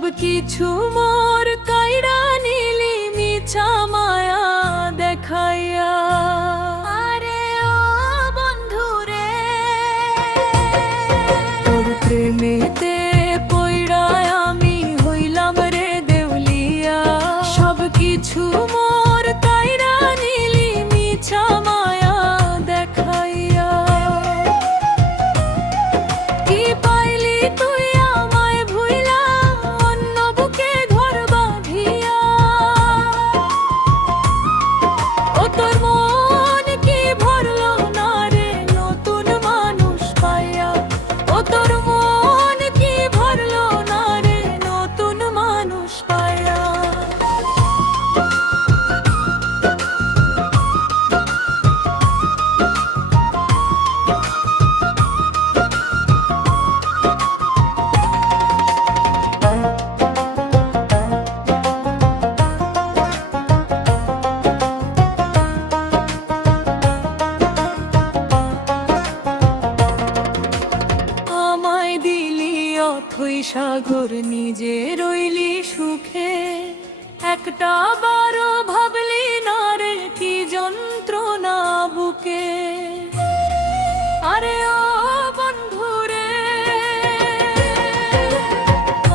সব কিছু মোর কাইরা নিলি মিছা মায়া দেখাইয়া। আরে ও বন্ধু রে, তোর প্রেমেতে পইড়া আমি হইলাম রে দেউলিয়া। সব কিছু মোর কাইরা নিলি মিছা মায়া দেখাইয়া। কি পাইলি তুই আমায় ভুইলা অন্য বুকে ঘর বাঁধিয়া? ও তোর মন কি ভরলো না রে নতুন মানুষ পাইয়া? ও তোর মন কি ভরলো না রে নতুন মানুষ পাইয়া? আমায় দিলি অথই সাগর, নিজে রইলি সুখে। একটা বারো ভাবলি না রে কি যন্ত্রণা বুকে। আরে ও বন্ধু রে,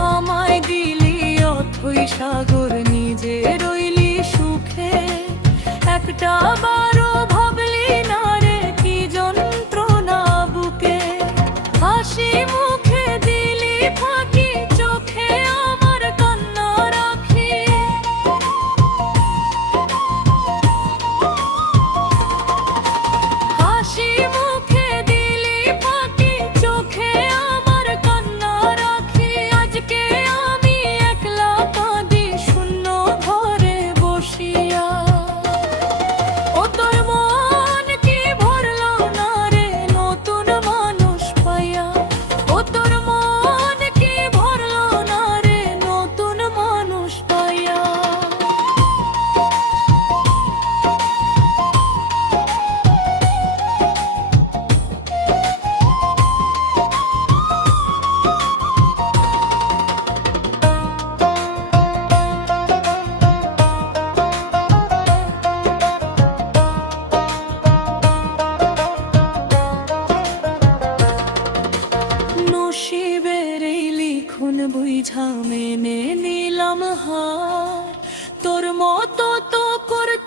আমায় দিলি অথই সাগর, নিজে রইলি সুখে। একটা বারো ভাবলি না রে কি যন্ত্রণা বুকে। হাসি মুখে দিলি ফাঁকি, চোখে আমার কান্না রাখি। হাসি মুখে দিলি ফাঁকি, চোখে আমার কান্না রাখি। আজকে আমি একলা কাঁদি শূন্য ঘরে বসিয়া। ও তোর মন কি ভরলো না রে নতুন মানুষ পাইয়া? ও তোর মন কি ভরলো না রে নতুন মানুষ পাইয়া? নসিবের এই লিখন বুঝা মেনে নিলাম হার। তোর মতো তো করতে